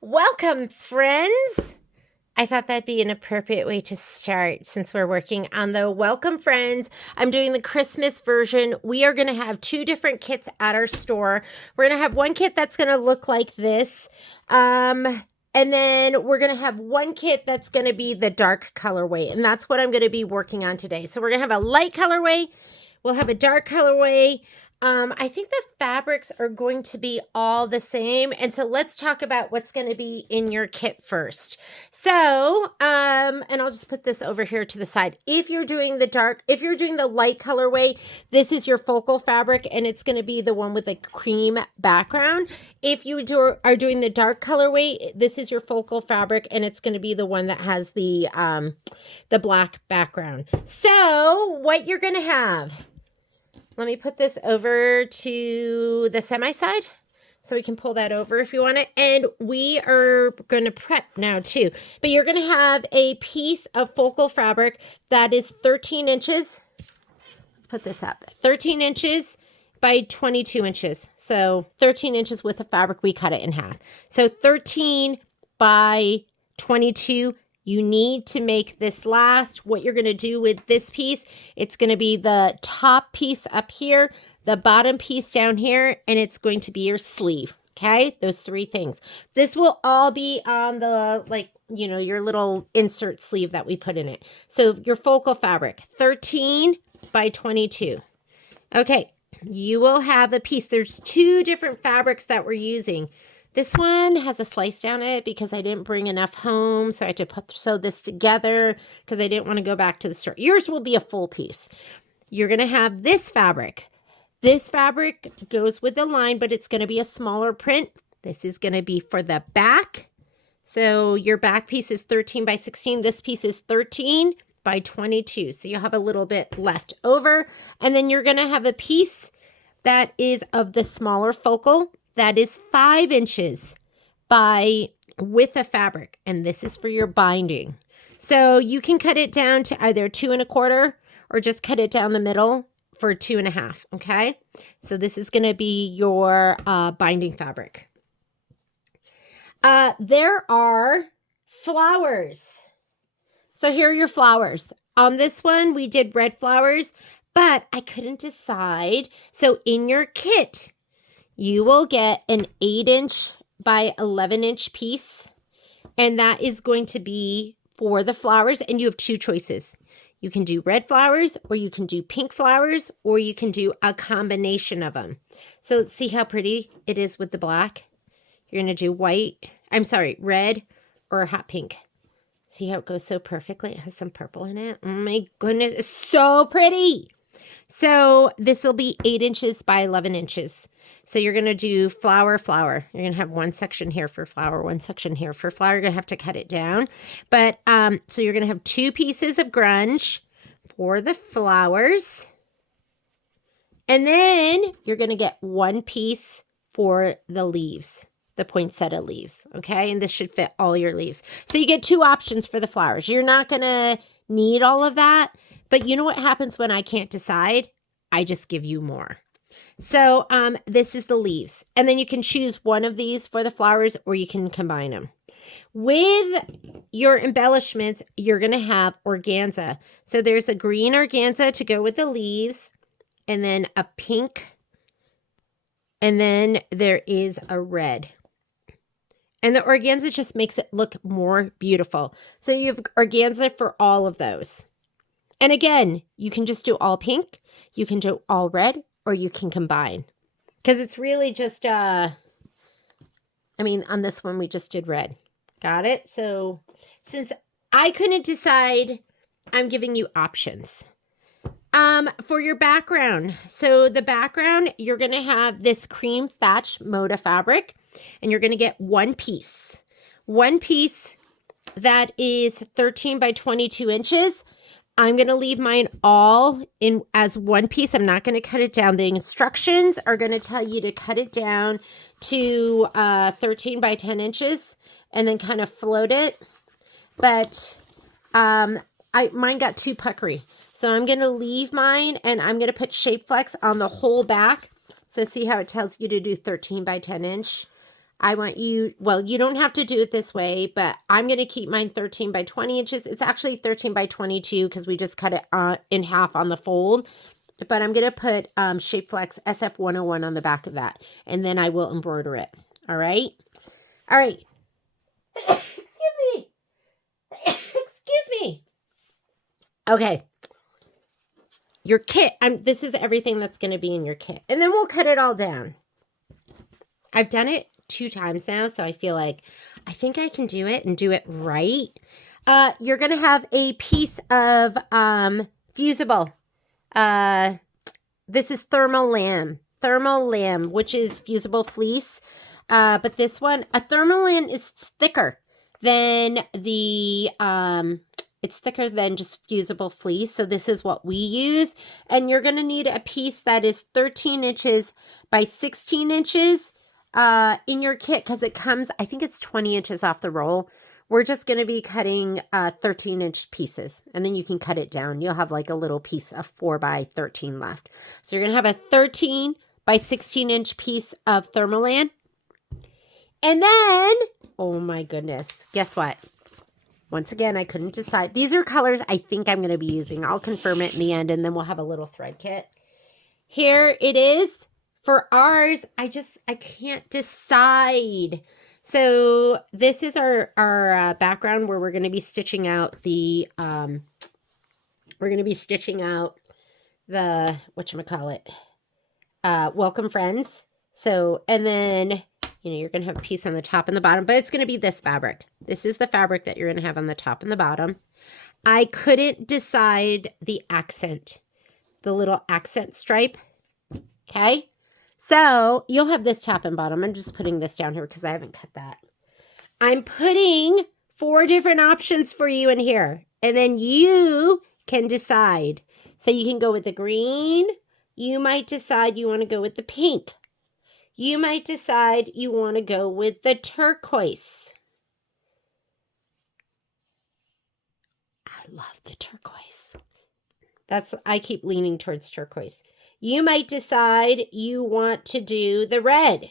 Welcome, friends. I thought that'd be an appropriate way to start since we're working on the welcome friends. I'm doing the Christmas version. We are going to have two different kits at our store. We're going to have one kit that's going to look like this. And then we're going to have one kit that's going to be the dark colorway. And that's what I'm going to be working on today. So we're going to have a light colorway. We'll have a dark colorway. I think the fabrics are going to be all the same. And so let's talk about what's going to be in your kit first. So, and I'll just put this over here to the side. If you're doing the light colorway, this is your focal fabric and it's going to be the one with a cream background. If you are doing the dark colorway, this is your focal fabric and it's going to be the one that has the black background. So what you're going to have, let me put this over to the semi side so we can pull that over if you want it. And we are going to prep now too. But you're going to have a piece of focal fabric that is 13 inches. Let's put this up. 13 inches by 22 inches. So 13 inches with the fabric, we cut it in half. So 13 by 22. You need to make this last. What you're going to do with this piece, it's going to be the top piece up here, the bottom piece down here, and it's going to be your sleeve. Okay, those three things. This will all be on the, your little insert sleeve that we put in it. So your focal fabric, 13 by 22. Okay, you will have a piece. There's two different fabrics that we're using. This one has a slice down it because I didn't bring enough home, so I had to sew this together because I didn't want to go back to the store. Yours will be a full piece. You're going to have this fabric. This fabric goes with the line, but it's going to be a smaller print. This is going to be for the back. So your back piece is 13 by 16. This piece is 13 by 22. So you'll have a little bit left over. And then you're going to have a piece that is of the smaller focal. That is 5 inches with the fabric, and this is for your binding. So you can cut it down to either 2 1/4 or just cut it down the middle for 2 1/2. Okay, so this is going to be your binding fabric. There are flowers. So here are your flowers. On this one, we did red flowers, but I couldn't decide. So in your kit, you will get an 8-inch by 11-inch piece, and that is going to be for the flowers, and you have two choices. You can do red flowers, or you can do pink flowers, or you can do a combination of them. So see how pretty it is with the black? You're going to do red or hot pink. See how it goes so perfectly? It has some purple in it. Oh my goodness, it's so pretty. So this will be 8 inches by 11 inches. So you're going to do flower, flower. You're going to have one section here for flower, one section here for flower. You're going to have to cut it down. But so you're going to have 2 pieces of grunge for the flowers. And then you're going to get 1 piece for the leaves, the poinsettia leaves. Okay. And this should fit all your leaves. So you get 2 options for the flowers. You're not going to need all of that. But you know what happens when I can't decide? I just give you more. So this is the leaves. And then you can choose one of these for the flowers or you can combine them. With your embellishments, you're going to have organza. So there's a green organza to go with the leaves, and then a pink, and then there is a red. And the organza just makes it look more beautiful. So you have organza for all of those. And again, you can just do all pink, you can do all red, or you can combine. Because it's really just, on this one we just did red. Got it? So since I couldn't decide, I'm giving you options. For your background. So the background, you're going to have this cream thatch Moda fabric, and you're going to get 1 piece. 1 piece that is 13 by 22 inches. I'm going to leave mine all in as 1 piece. I'm not going to cut it down. The instructions are going to tell you to cut it down to 13 by 10 inches and then kind of float it. But mine got too puckery. So I'm going to leave mine and I'm going to put Shape Flex on the whole back. So see how it tells you to do 13 by 10 inch. I want you, well, you don't have to do it this way, but I'm going to keep mine 13 by 20 inches. It's actually 13 by 22 because we just cut it in half on the fold. But I'm going to put Shapeflex SF101 on the back of that. And then I will embroider it. All right? All right. Excuse me. Excuse me. Okay. Your kit. This is everything that's going to be in your kit. And then we'll cut it all down. I've done it 2 times now, so I feel like I think I can do it and do it right. You're going to have a piece of fusible. This is thermal lamb, which is fusible fleece. But this one, a thermal lamb is thicker than the it's thicker than just fusible fleece. So this is what we use. And you're going to need a piece that is 13 inches by 16 inches in your kit because it comes, I think it's 20 inches off the roll. We're just going to be cutting 13-inch pieces, and then you can cut it down. You'll have like a little piece of 4 by 13 left. So you're going to have a 13 by 16-inch piece of thermolan. And then, oh my goodness, guess what? Once again, I couldn't decide. These are colors I think I'm going to be using. I'll confirm it in the end, and then we'll have a little thread kit. Here it is. For ours, I can't decide. So this is our background where we're going to be stitching out the, whatchamacallit, welcome friends. So, and then, you're going to have a piece on the top and the bottom, but it's going to be this fabric. This is the fabric that you're going to have on the top and the bottom. I couldn't decide the accent, the little accent stripe. Okay. So you'll have this top and bottom. I'm just putting this down here because I haven't cut that. I'm putting 4 different options for you in here. And then you can decide. So you can go with the green. You might decide you want to go with the pink. You might decide you want to go with the turquoise. I love the turquoise. I keep leaning towards turquoise. You might decide you want to do the red.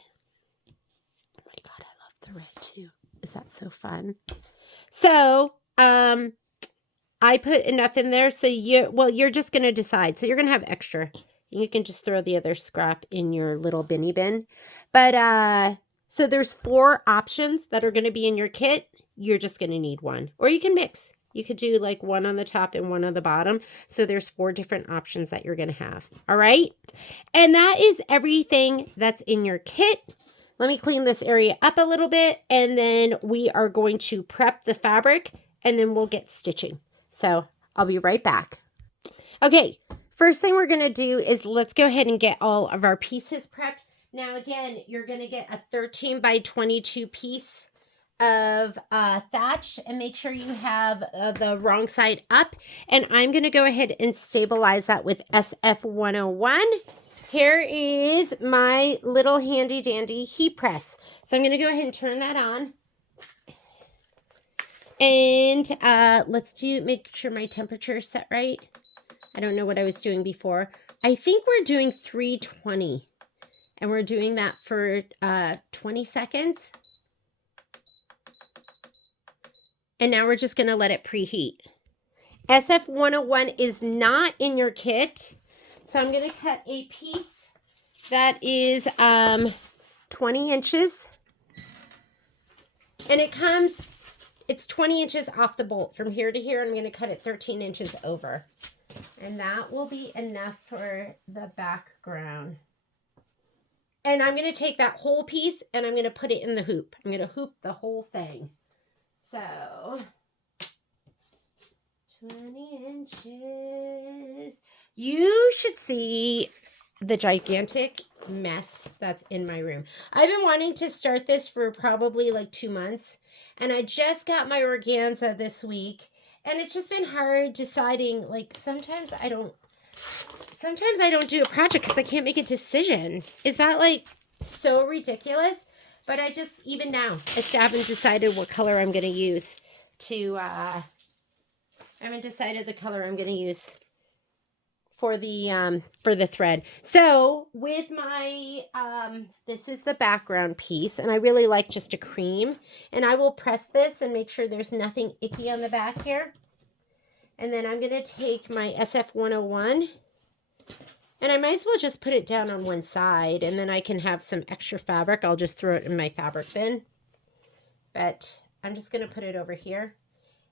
Oh my God, I love the red too. Is that so fun? So, I put enough in there. So you're just going to decide. So you're going to have extra. You can just throw the other scrap in your little binny bin. But, so there's 4 options that are going to be in your kit. You're just going to need one, or you can mix. You could do like 1 on the top and 1 on the bottom. So there's 4 different options that you're going to have. All right. And that is everything that's in your kit. Let me clean this area up a little bit, and then we are going to prep the fabric, and then we'll get stitching. So I'll be right back. Okay. First thing we're going to do is let's go ahead and get all of our pieces prepped. Now, again, you're going to get a 13 by 22 piece of thatch, and make sure you have the wrong side up. And I'm going to go ahead and stabilize that with SF101. Here is my little handy dandy heat press. So I'm going to go ahead and turn that on. And let's make sure my temperature is set right. I don't know what I was doing before. I think we're doing 320. And we're doing that for 20 seconds. And now we're just going to let it preheat. SF101 is not in your kit. So I'm going to cut a piece that is 20 inches. And it's 20 inches off the bolt from here to here. I'm going to cut it 13 inches over. And that will be enough for the background. And I'm going to take that whole piece and I'm going to put it in the hoop. I'm going to hoop the whole thing. So, 20 inches. You should see the gigantic mess that's in my room. I've been wanting to start this for probably like 2 months. And I just got my organza this week. And it's just been hard deciding, like, sometimes I don't do a project because I can't make a decision. Is that, like, so ridiculous? But even now, I still haven't decided what color I'm going to use I haven't decided the color I'm going to use for the thread. So with my, this is the background piece, and I really like just a cream, and I will press this and make sure there's nothing icky on the back here. And then I'm going to take my SF101, and I might as well just put it down on one side, and then I can have some extra fabric. I'll just throw it in my fabric bin, but I'm just going to put it over here.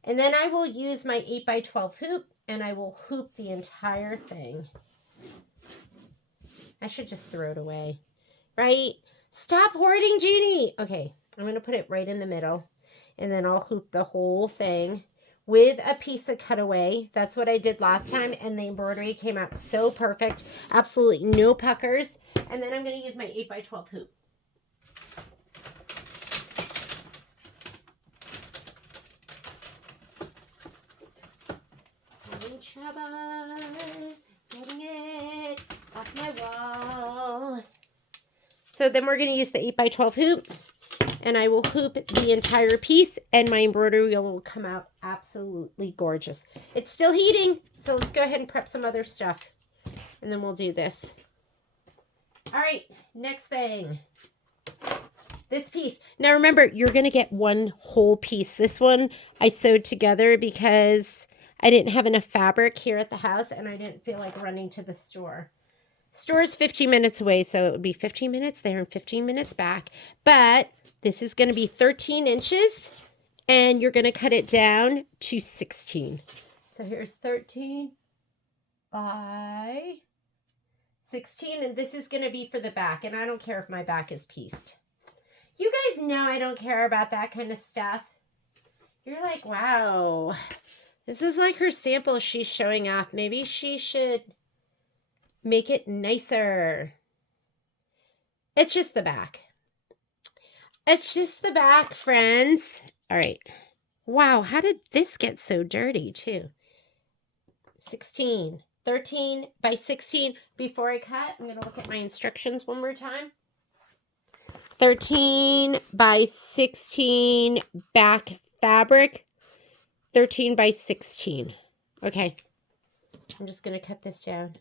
And then I will use my 8x12 hoop, and I will hoop the entire thing. I should just throw it away, right? Stop hoarding, Jeannie. Okay, I'm going to put it right in the middle, and then I'll hoop the whole thing with a piece of cutaway. That's what I did last time, and the embroidery came out so perfect. Absolutely no puckers. And then I'm going to use my 8x12 hoop. Trouble getting it off my wall. So then we're going to use the 8x12 hoop, and I will hoop the entire piece, and my embroidery will come out absolutely gorgeous. It's still heating, so let's go ahead and prep some other stuff, and then we'll do this. All right, next thing. This piece. Now remember, you're going to get one whole piece. This one I sewed together because I didn't have enough fabric here at the house, and I didn't feel like running to the store. Store is 15 minutes away, so it would be 15 minutes there and 15 minutes back. But this is going to be 13 inches, and you're going to cut it down to 16. So here's 13 by 16, and this is going to be for the back, and I don't care if my back is pieced. You guys know I don't care about that kind of stuff. You're like, wow, this is like her sample she's showing off. Maybe she should make it nicer. It's just the back. It's just the back, friends. All right. Wow, how did this get so dirty too? 16. 13 by 16. Before I cut, I'm going to look at my instructions one more time. 13 by 16 back fabric. 13 by 16. Okay. I'm just going to cut this down.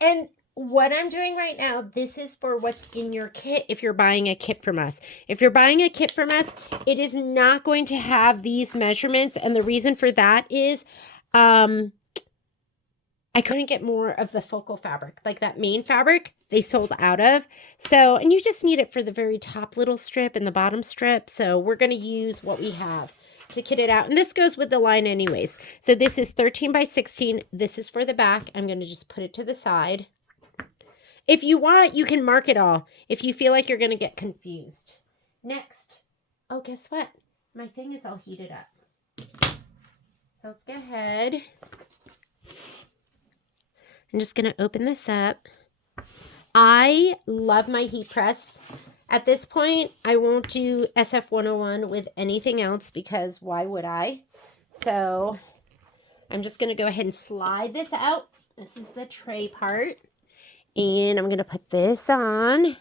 And what I'm doing right now, this is for what's in your kit if you're buying a kit from us. If you're buying a kit from us, it is not going to have these measurements. And the reason for that is I couldn't get more of the focal fabric, like that main fabric they sold out of. So, and you just need it for the very top little strip and the bottom strip. So we're going to use what we have to kit it out. And this goes with the line anyways. So this is 13 by 16. This is for the back. I'm going to just put it to the side. If you want, you can mark it all if you feel like you're going to get confused. Next. Oh, guess what? My thing is all heated up. So let's go ahead. I'm just going to open this up. I love my heat press. At this point, I won't do SF101 with anything else because why would I? So I'm just going to go ahead and slide this out. This is the tray part. And I'm going to put this on.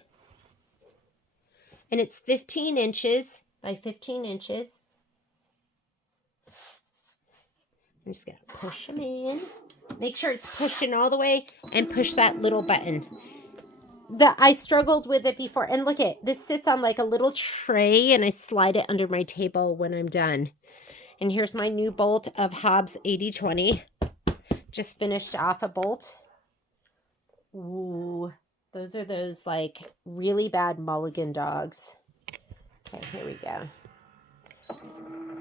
And it's 15 inches by 15 inches. I'm just going to push them in. Make sure it's pushed in all the way and push that little button. I struggled with it before. And look at this sits on like a little tray and I slide it under my table when I'm done. And here's my new bolt of Hobbs 8020. Just finished off a bolt. Ooh, those are those like really bad mulligan dogs. Okay, here we go.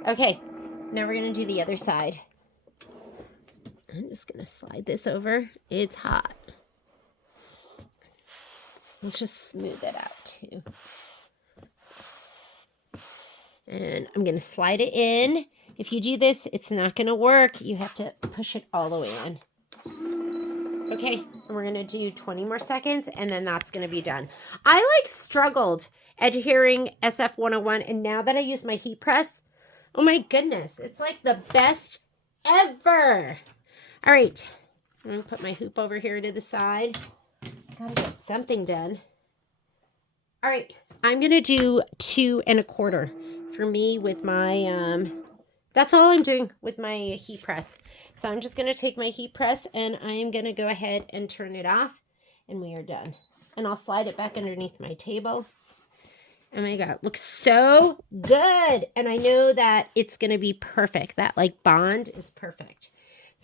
Okay, now we're going to do the other side. I'm just going to slide this over. It's hot. Let's just smooth it out too. And I'm going to slide it in. If you do this, it's not going to work. You have to push it all the way in. Okay, and we're going to do 20 more seconds, and then that's going to be done. I like struggled adhering SF101, and now that I use my heat press, oh my goodness, it's like the best ever. All right, I'm going to put my hoop over here to the side. Gotta get something done. All right, I'm going to do 2 1/4 for me with my That's all I'm doing with my heat press. So I'm just going to take my heat press and I am going to go ahead and turn it off and we are done. And I'll slide it back underneath my table. Oh my God, looks so good. And I know that it's going to be perfect. That like bond is perfect.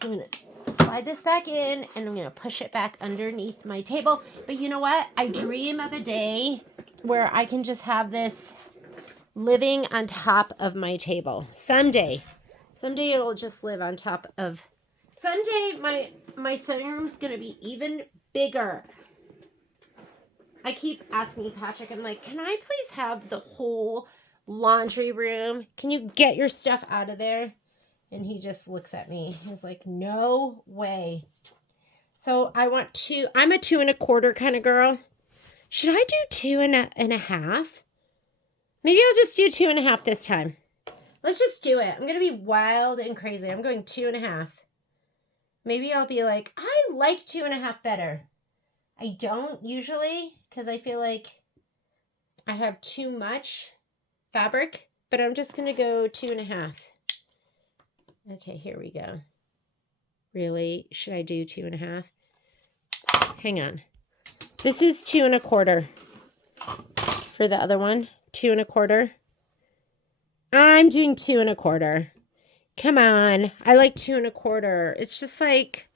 So I'm going to slide this back in and I'm going to push it back underneath my table. But you know what? I dream of a day where I can just have this living on top of my table. Someday it'll just live on top of, someday my sewing room's going to be even bigger. I keep asking Patrick, I'm like, can I please have the whole laundry room? Can you get your stuff out of there? And he just looks at me. He's like, no way. So I'm a 2 1/4 kind of girl. Should I do 2 1/2? Maybe I'll just do 2 1/2 this time. Let's just do it. I'm going to be wild and crazy. I'm going 2 1/2. Maybe I'll be like, I like 2 1/2 better. I don't usually because I feel like I have too much fabric, but I'm just going to go 2 1/2. Okay, here we go. Really? Should I do 2 1/2? Hang on. This is 2 1/4 for the other one. 2 1/4. I'm doing 2 1/4. Come on. I like 2 1/4. It's just like,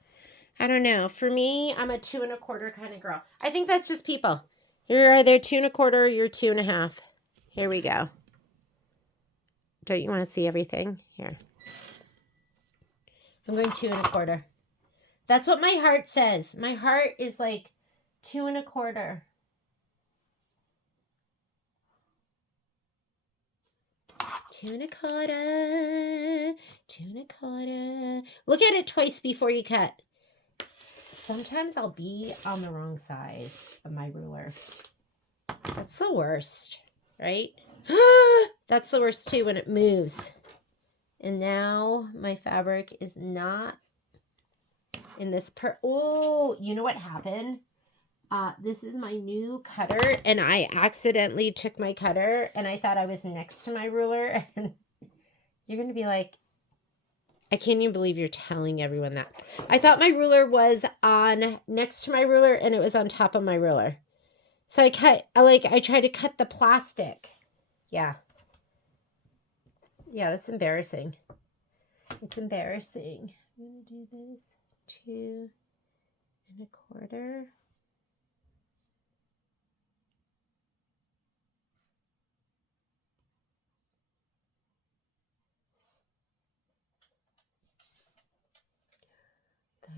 I don't know. For me, I'm a 2 1/4 kind of girl. I think that's just people. You're either 2 1/4 or you're 2 1/2. Here we go. Don't you want to see everything? Here. I'm going 2 1/4. That's what my heart says. My heart is like 2 1/4. 2 1/4. 2 1/4. Look at it twice before you cut. Sometimes I'll be on the wrong side of my ruler. That's the worst, right? That's the worst too when it moves. And now my fabric is not in this oh, you know what happened? This is my new cutter and I accidentally took my cutter and I thought I was next to my ruler and you're going to be like, I can't even believe you're telling everyone that. I thought my ruler was on next to my ruler and it was on top of my ruler. So I tried to cut the plastic. Yeah. Yeah, that's embarrassing. It's embarrassing. I'm going to do this 2 1/4.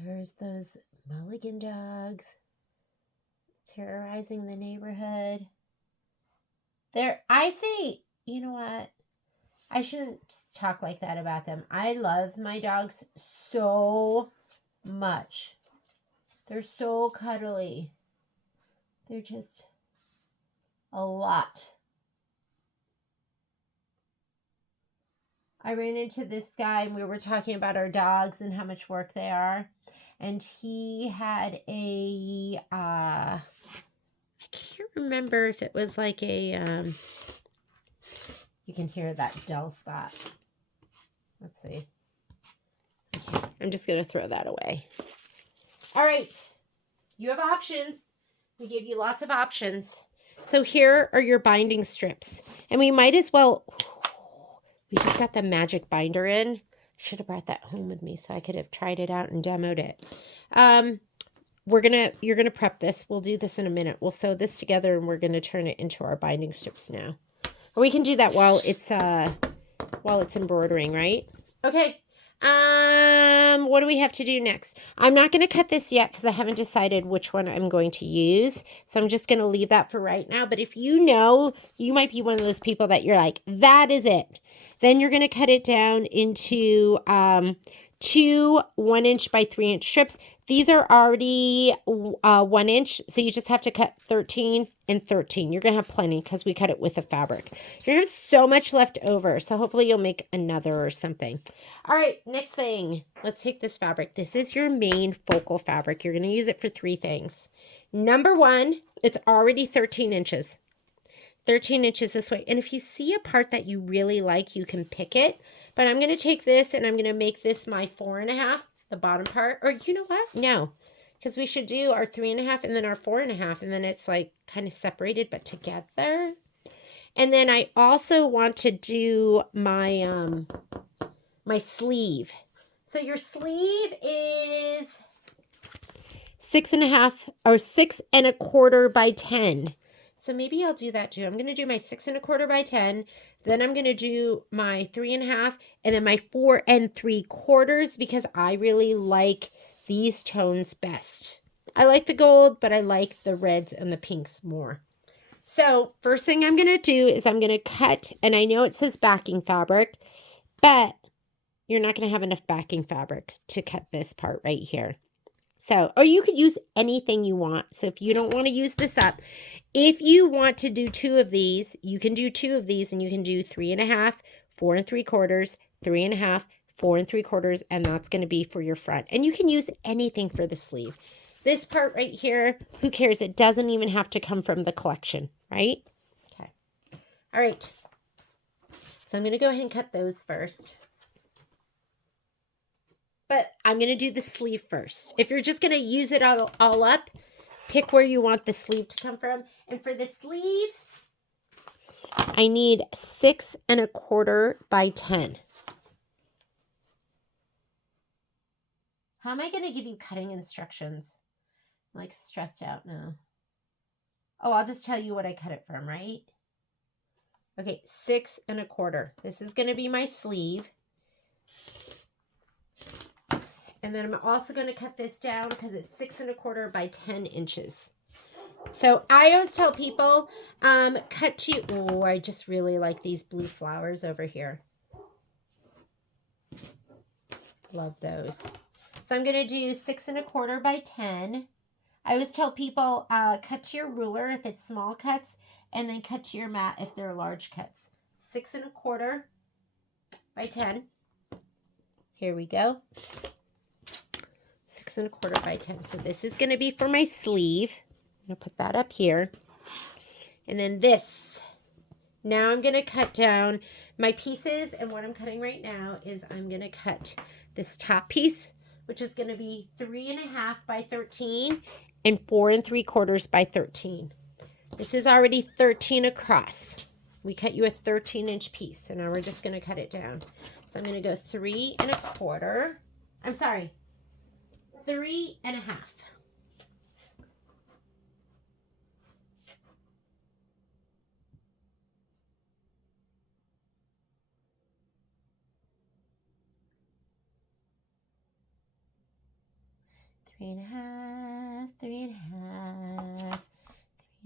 There's those mulligan dogs terrorizing the neighborhood. I say, you know what? I shouldn't talk like that about them. I love my dogs so much. They're so cuddly. They're just a lot. I ran into this guy and we were talking about our dogs and how much work they are. And he had I can't remember if it was like a, you can hear that dull spot. Let's see. Okay, I'm just going to throw that away. All right. You have options. We gave you lots of options. So here are your binding strips. And we might as well, we just got the magic binder in. I should have brought that home with me so I could have tried it out and demoed it. You're going to prep this. We'll do this in a minute. We'll sew this together and we're going to turn it into our binding strips now. Or we can do that while it's embroidering, right? Okay. What do we have to do next? I'm not going to cut this yet because I haven't decided which one I'm going to use. So I'm just going to leave that for right now. But if you know, you might be one of those people that you're like, that is it. Then you're going to cut it down into 2 1-inch by 3-inch strips. These are already 1 inch, so you just have to cut 13 and 13. You're going to have plenty because we cut it with the fabric. You're going to have so much left over, so hopefully you'll make another or something. All right, next thing. Let's take this fabric. This is your main focal fabric. You're going to use it for 3 things. Number 1, it's already 13 inches. 13 inches this way. And if you see a part that you really like, you can pick it. But I'm going to take this and I'm going to make this my 4.5, the bottom part. Or you know what? No, because we should do our 3.5 and then our 4.5. And then it's like kind of separated, but together. And then I also want to do my, my sleeve. So your sleeve is 6.5 or 6.25 by 10. So maybe I'll do that too. I'm going to do my 6.25 by 10. Then I'm going to do my 3.5 and then my 4.75 because I really like these tones best. I like the gold, but I like the reds and the pinks more. So first thing I'm going to do is I'm going to cut, and I know it says backing fabric, but you're not going to have enough backing fabric to cut this part right here. So, or you could use anything you want. So if you don't want to use this up, if you want to do 2 of these, you can do 2 of these and you can do 3.5, 4.75, 3.5, 4.75, and that's going to be for your front. And you can use anything for the sleeve. This part right here, who cares? It doesn't even have to come from the collection, right? Okay. All right. So I'm going to go ahead and cut those first. But I'm going to do the sleeve first. If you're just going to use it all up, pick where you want the sleeve to come from. And for the sleeve, I need 6.25 by 10. How am I going to give you cutting instructions? I'm like stressed out now. Oh, I'll just tell you what I cut it from, right? Okay, 6.25. This is going to be my sleeve. And then I'm also going to cut this down because it's 6.25 by 10 inches. So I always tell people, cut to, oh, I just really like these blue flowers over here. Love those. So I'm going to do 6.25 by 10. I always tell people, cut to your ruler if it's small cuts, and then cut to your mat if they're large cuts. 6.25 by 10. Here we go. 6.25 by 10. So this is going to be for my sleeve. I'm going to put that up here. And then this. Now I'm going to cut down my pieces. And what I'm cutting right now is I'm going to cut this top piece, which is going to be 3.5 by 13 and 4.75 by 13. This is already 13 across. We cut you a 13-inch piece. So now we're just going to cut it down. So I'm going to go 3.25. I'm sorry. 3.5. Three and a half, 3.5,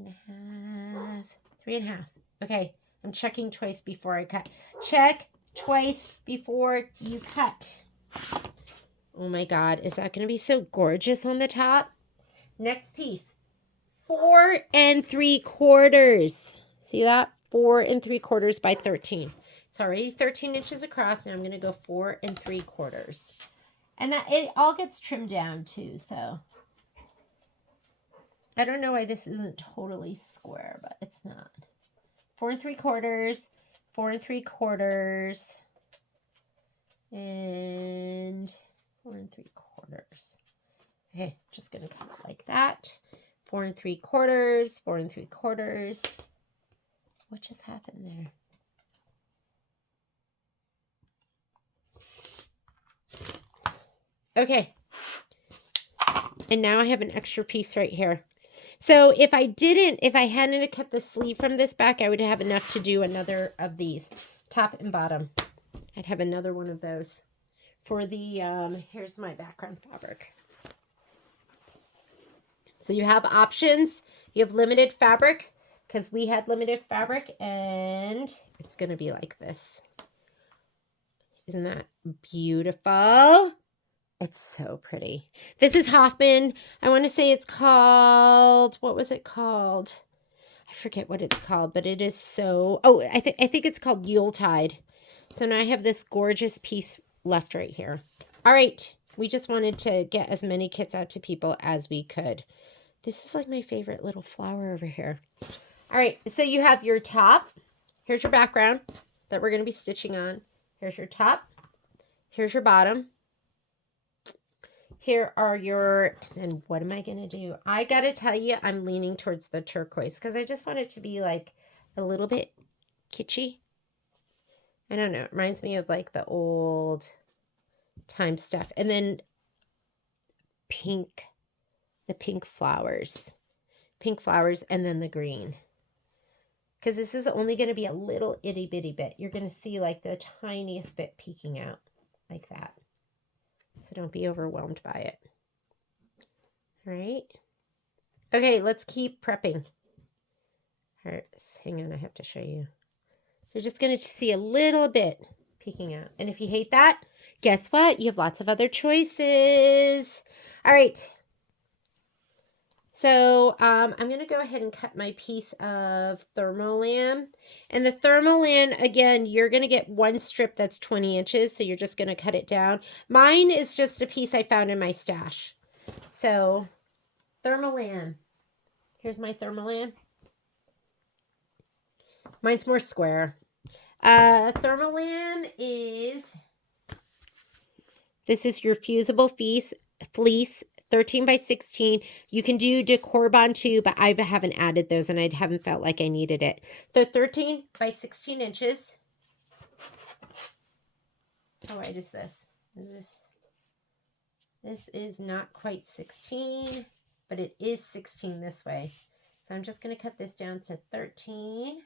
3.5, 3.5. Okay, I'm checking twice before I cut. Check twice before you cut. Oh my God, is that going to be so gorgeous on the top? Next piece, 4.75. See that? 4.75 by 13. It's already 13 inches across. Now I'm going to go 4.75. And that it all gets trimmed down too, so. I don't know why this isn't totally square, but it's not. 4.75, 4.75, and 4.75. Okay, just gonna cut it like that. 4.75, 4.75. What just happened there? Okay. And now I have an extra piece right here. So if I hadn't cut the sleeve from this back, I would have enough to do another of these, top and bottom. I'd have another one of those for the, here's my background fabric. So you have options. You have limited fabric, because we had limited fabric, and it's going to be like this. Isn't that beautiful? It's so pretty. This is Hoffman. I want to say it's called, what was it called? I forget what it's called, but it is so, oh, I think it's called Yuletide. So now I have this gorgeous piece left right here. All right. We just wanted to get as many kits out to people as we could. This is like my favorite little flower over here. All right, so you have your top. Here's your background that we're going to be stitching on. Here's your top. Here's your bottom. Here are your, and what am I going to do? I got to tell you, I'm leaning towards the turquoise because I just want it to be like a little bit kitschy. I don't know. It reminds me of like the old time stuff. And then pink, the pink flowers, and then the green. Because this is only going to be a little itty bitty bit. You're going to see like the tiniest bit peeking out like that. So don't be overwhelmed by it. All right. Okay, let's keep prepping. All right, hang on, I have to show you. You're just going to see a little bit peeking out. And if you hate that, guess what? You have lots of other choices. All right. So I'm going to go ahead and cut my piece of thermolam. And the thermolam, again, you're going to get one strip that's 20 inches. So you're just going to cut it down. Mine is just a piece I found in my stash. So thermolam. Here's my thermolam. Mine's more square. Thermolam is, this is your fusible fleece, 13 by 16. You can do decor bond too, but I haven't added those and I haven't felt like I needed it. They're 13 by 16 inches. How wide is this? This is not quite 16, but it is 16 this way. So I'm just going to cut this down to 13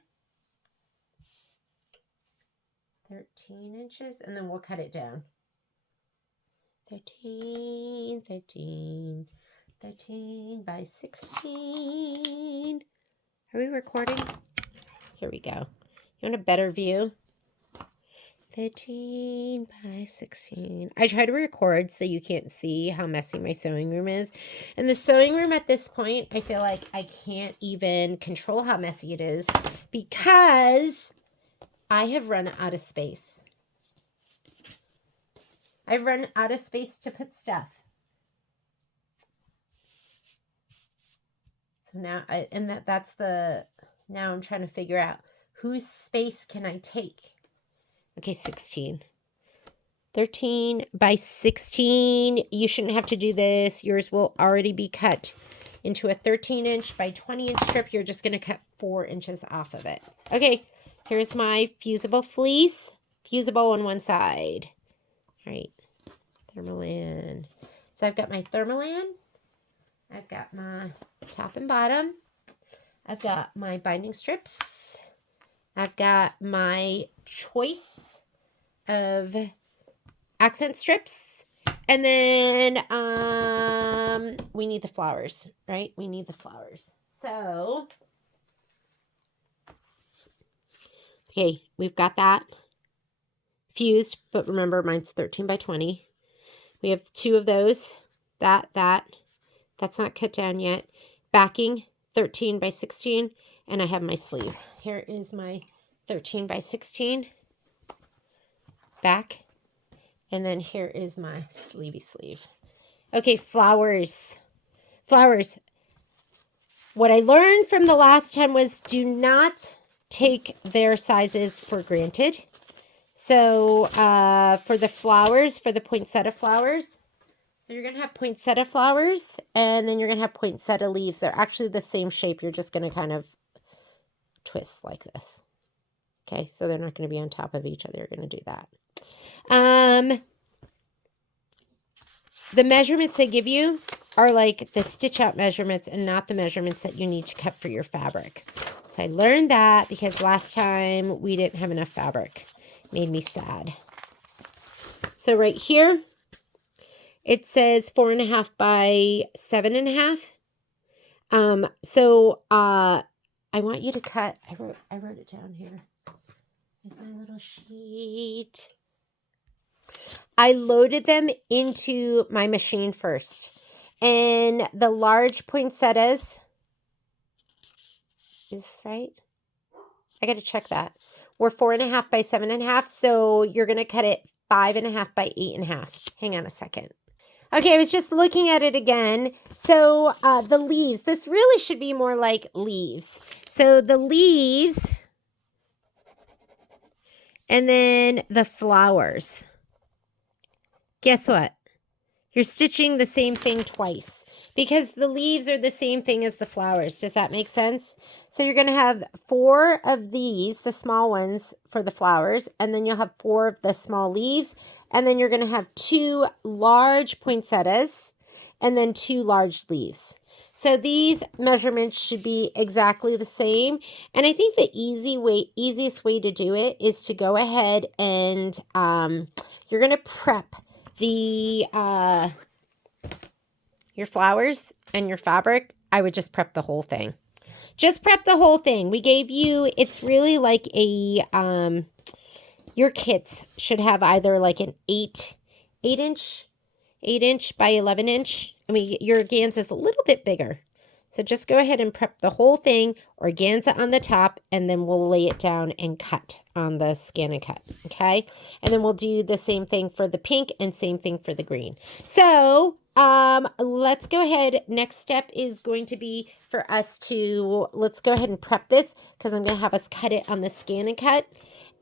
inches, and then we'll cut it down. 13 by 16. Are we recording? Here we go. You want a better view? 13 by 16. I try to record so you can't see how messy my sewing room is. And the sewing room at this point, I feel like I can't even control how messy it is because I have run out of space. I've run out of space to put stuff. So now, now I'm trying to figure out whose space can I take? Okay, 16. 13 by 16. You shouldn't have to do this. Yours will already be cut into a 13 inch by 20 inch strip. You're just going to cut 4 inches off of it. Okay, here's my fusible fleece. Fusible on one side. All right. Thermolam. So I've got my thermolam. I've got my top and bottom. I've got my binding strips. I've got my choice of accent strips. And then we need the flowers, right? We need the flowers. So, okay, we've got that fused, but remember mine's 13 by 20. We have 2 of those. That's not cut down yet. Backing, 13 by 16. And I have my sleeve. Here is my 13 by 16 back. And then here is my sleevey sleeve. Okay, flowers. Flowers. What I learned from the last time was do not take their sizes for granted. So for the flowers, for the poinsettia flowers, so you're going to have poinsettia flowers, and then you're going to have poinsettia leaves. They're actually the same shape. You're just going to kind of twist like this. Okay, so they're not going to be on top of each other. You're going to do that. The measurements they give you are like the stitch out measurements and not the measurements that you need to cut for your fabric. So I learned that because last time we didn't have enough fabric. Made me sad. So right here, it says 4.5 by 7.5. I want you to cut. I wrote it down here. Here's my little sheet. I loaded them into my machine first, and the large poinsettias. Is this right? I got to check that. We're 4.5 by 7.5, so you're going to cut it 5.5 by 8.5. Hang on a second. Okay, I was just looking at it again. So the leaves, this really should be more like leaves. So the leaves and then the flowers. Guess what? You're stitching the same thing twice because the leaves are the same thing as the flowers. Does that make sense? So you're going to have 4 of these, the small ones for the flowers, and then you'll have 4 of the small leaves, and then you're going to have 2 large poinsettias and then 2 large leaves. So these measurements should be exactly the same. And I think the easiest way to do it is to go ahead and you're going to prep the your flowers and your fabric. I would just prep the whole thing. Just prep the whole thing. We gave you, it's really like a your kits should have either like an 8 inch by 11 inch. I mean, your organza is a little bit bigger. So just go ahead and prep the whole thing, organza on the top, and then we'll lay it down and cut on the scan and cut, okay? And then we'll do the same thing for the pink and same thing for the green. So let's go ahead. Next step is going to be for us to, let's go ahead and prep this because I'm going to have us cut it on the scan and cut.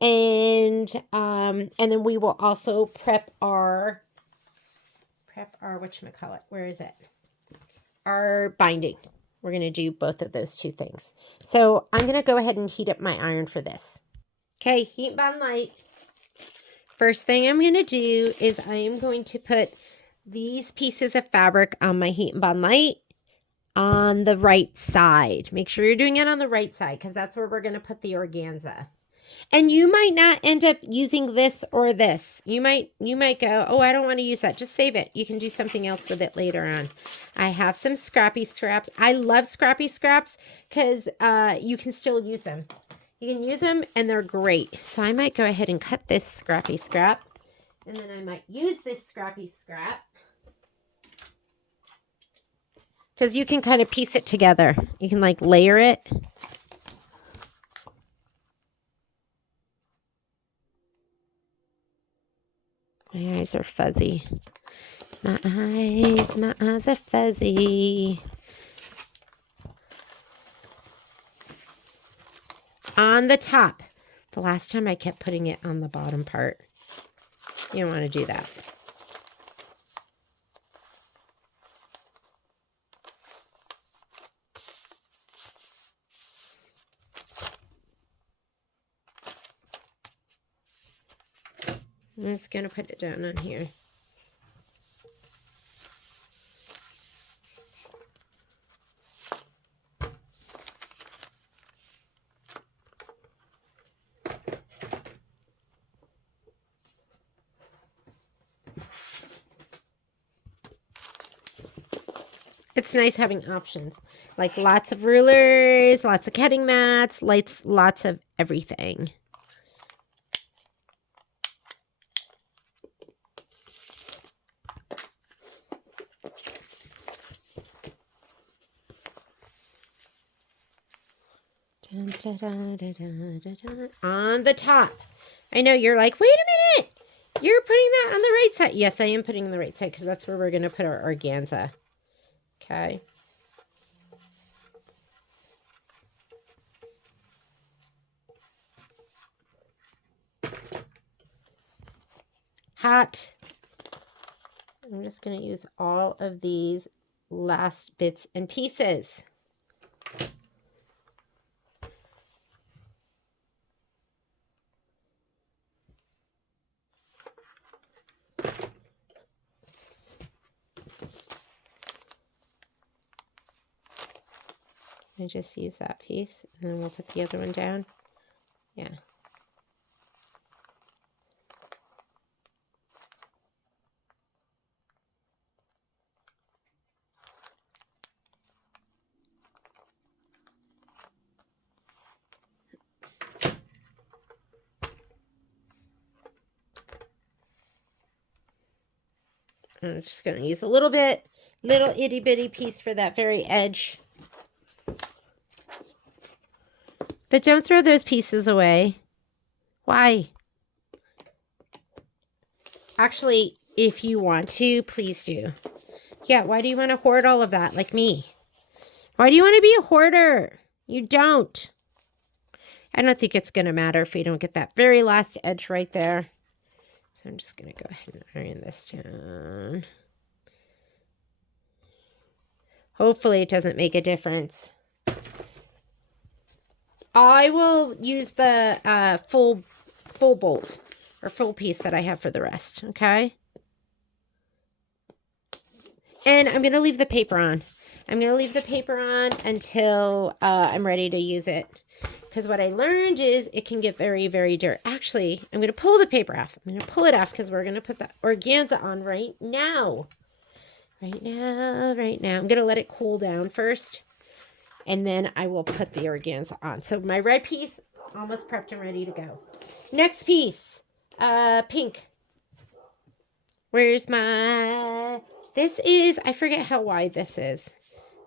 And then we will also prep our whatchamacallit, where is it? Our binding. We're going to do both of those 2 things. So I'm going to go ahead and heat up my iron for this. Okay, heat bond light. First thing I'm going to do is I am going to put these pieces of fabric on my heat and bond light on the right side. Make sure you're doing it on the right side because that's where we're going to put the organza. And you might not end up using this or this. You might go, oh, I don't want to use that. Just save it. You can do something else with it later on. I have some scrappy scraps. I love scrappy scraps because you can still use them. You can use them and they're great. So I might go ahead and cut this scrappy scrap. And then I might use this scrappy scrap. Because you can kind of piece it together. You can like layer it. My eyes are fuzzy. My eyes are fuzzy. On the top. The last time I kept putting it on the bottom part. You don't want to do that. I'm just going to put it down on here. It's nice having options, like lots of rulers, lots of cutting mats, lots of everything. Dun, dun, dun, dun, dun, dun, dun. On the top. I know you're like, wait a minute. You're putting that on the right side. Yes, I am putting on the right side because that's where we're going to put our organza. Okay. Hot. I'm just going to use all of these last bits and pieces. I just use that piece and then we'll put the other one down. Yeah. I'm just going to use a little itty bitty piece for that very edge. But don't throw those pieces away. Why? Actually, If you want to, please do. Yeah, why do you want to hoard all of that like me? Why do you want to be a hoarder? You don't. I don't think it's going to matter if we don't get that very last edge right there. So I'm just going to go ahead and iron this down. Hopefully it doesn't make a difference. I will use the full bolt or full piece that I have for the rest, okay? And I'm going to leave the paper on. I'm going to leave the paper on until I'm ready to use it. Because what I learned is it can get very, very dirty. Actually, I'm going to pull the paper off. I'm going to pull it off because we're going to put the organza on right now. Right now, right now. I'm going to let it cool down first. And then I will put the organza on. So my red piece, almost prepped and ready to go. Next piece, pink. Where's my... This is, I forget how wide this is.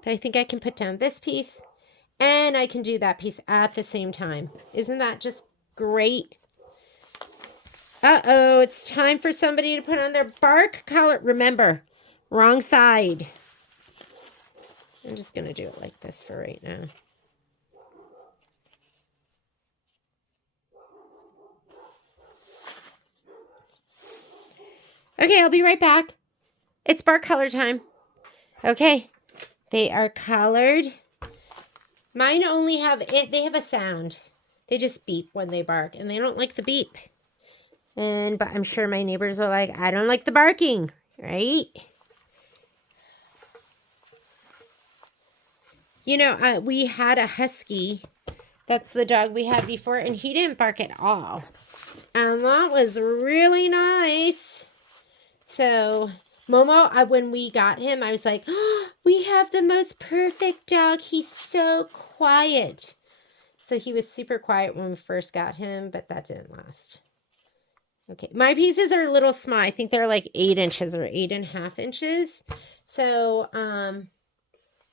But I think I can put down this piece. And I can do that piece at the same time. Isn't that just great? Uh-oh, it's time for somebody to put on their bark collar. Remember, wrong side. I'm just going to do it like this for right now. Okay, I'll be right back. It's bark color time. Okay, they are colored. Mine only have it. They have a sound. They just beep when they bark, and they don't like the beep. But I'm sure my neighbors are like, I don't like the barking, right? You know, we had a husky. That's the dog we had before, and he didn't bark at all. And that was really nice. So Momo, when we got him, I was like, oh, we have the most perfect dog. He's so quiet. So he was super quiet when we first got him, but that didn't last. Okay, my pieces are a little small. I think they're like 8 inches or 8.5 inches. So I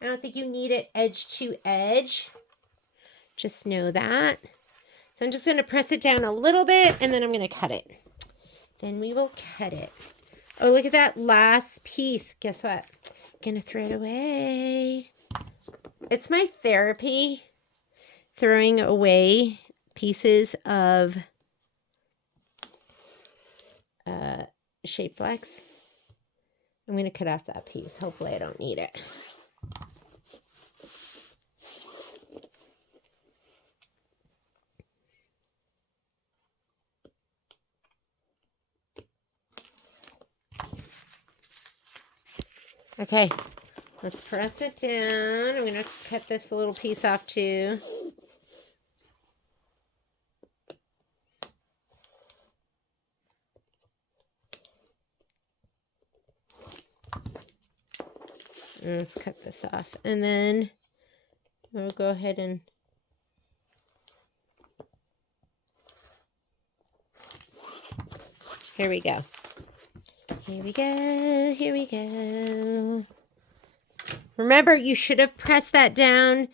don't think you need it edge to edge. Just know that. So I'm just going to press it down a little bit, and then I'm going to cut it. Then we will cut it. Oh, look at that last piece. Guess what? I'm going to throw it away. It's my therapy, throwing away pieces of shape flex. I'm going to cut off that piece. Hopefully I don't need it. Okay, let's press it down. I'm going to cut this little piece off too. Let's cut this off. And then we'll go ahead and here we go. Here we go. Here we go. Remember, you should have pressed that down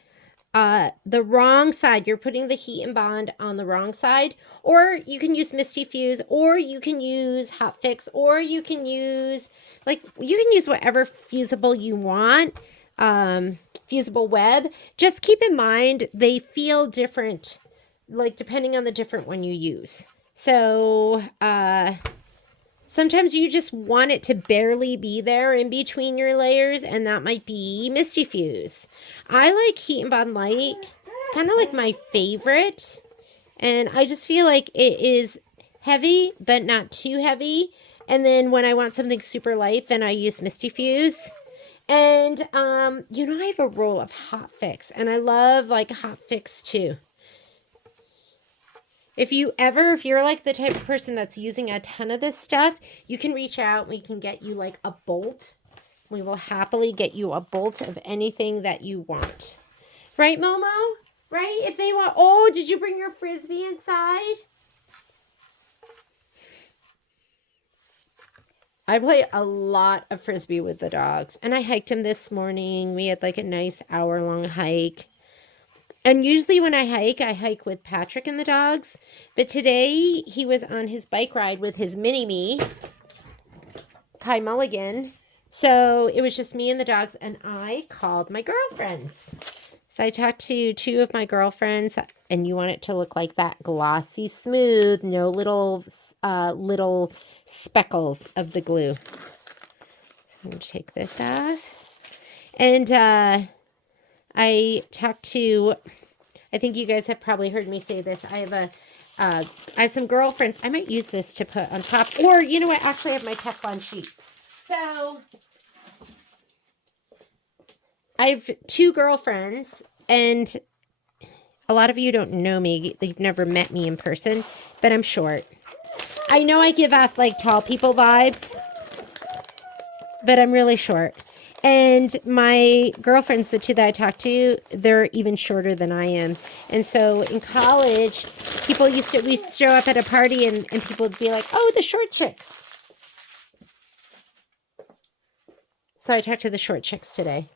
the wrong side. You're putting the heat and bond on the wrong side. Or you can use Misty Fuse, or you can use Hot Fix, or you can use, you can use whatever fusible you want. Fusible web. Just keep in mind, they feel different, depending on the different one you use. So, sometimes you just want it to barely be there in between your layers, and that might be Misty Fuse. I like Heat and Bond Light. It's kind of like my favorite, and I just feel like it is heavy, but not too heavy. And then when I want something super light, then I use Misty Fuse. And, you know, I have a roll of Hot Fix, and I love, Hot Fix, too. If you're like the type of person that's using a ton of this stuff, you can reach out. We can get you a bolt. We will happily get you a bolt of anything that you want. Right, Momo? Right? If they want, oh, did you bring your Frisbee inside? I play a lot of Frisbee with the dogs. And I hiked him this morning. We had a nice hour-long hike. And usually when I hike with Patrick and the dogs. But today he was on his bike ride with his mini-me. Kai Mulligan. So it was just me and the dogs, and I called my girlfriends. So I talked to two of my girlfriends, and you want it to look like that, glossy smooth, no little speckles of the glue. So I'm going to take this off. And I talked to, I think you guys have probably heard me say this. I have some girlfriends. I might use this to put on top. Or, you know what? Actually, I have my Teflon sheet. So I have two girlfriends, and a lot of you don't know me. You've never met me in person, but I'm short. I know I give off like tall people vibes, but I'm really short. And my girlfriends, the two that I talk to, they're even shorter than I am. And so in college, we used to show up at a party and people would be like, oh, the short chicks. So I talked to the short chicks today.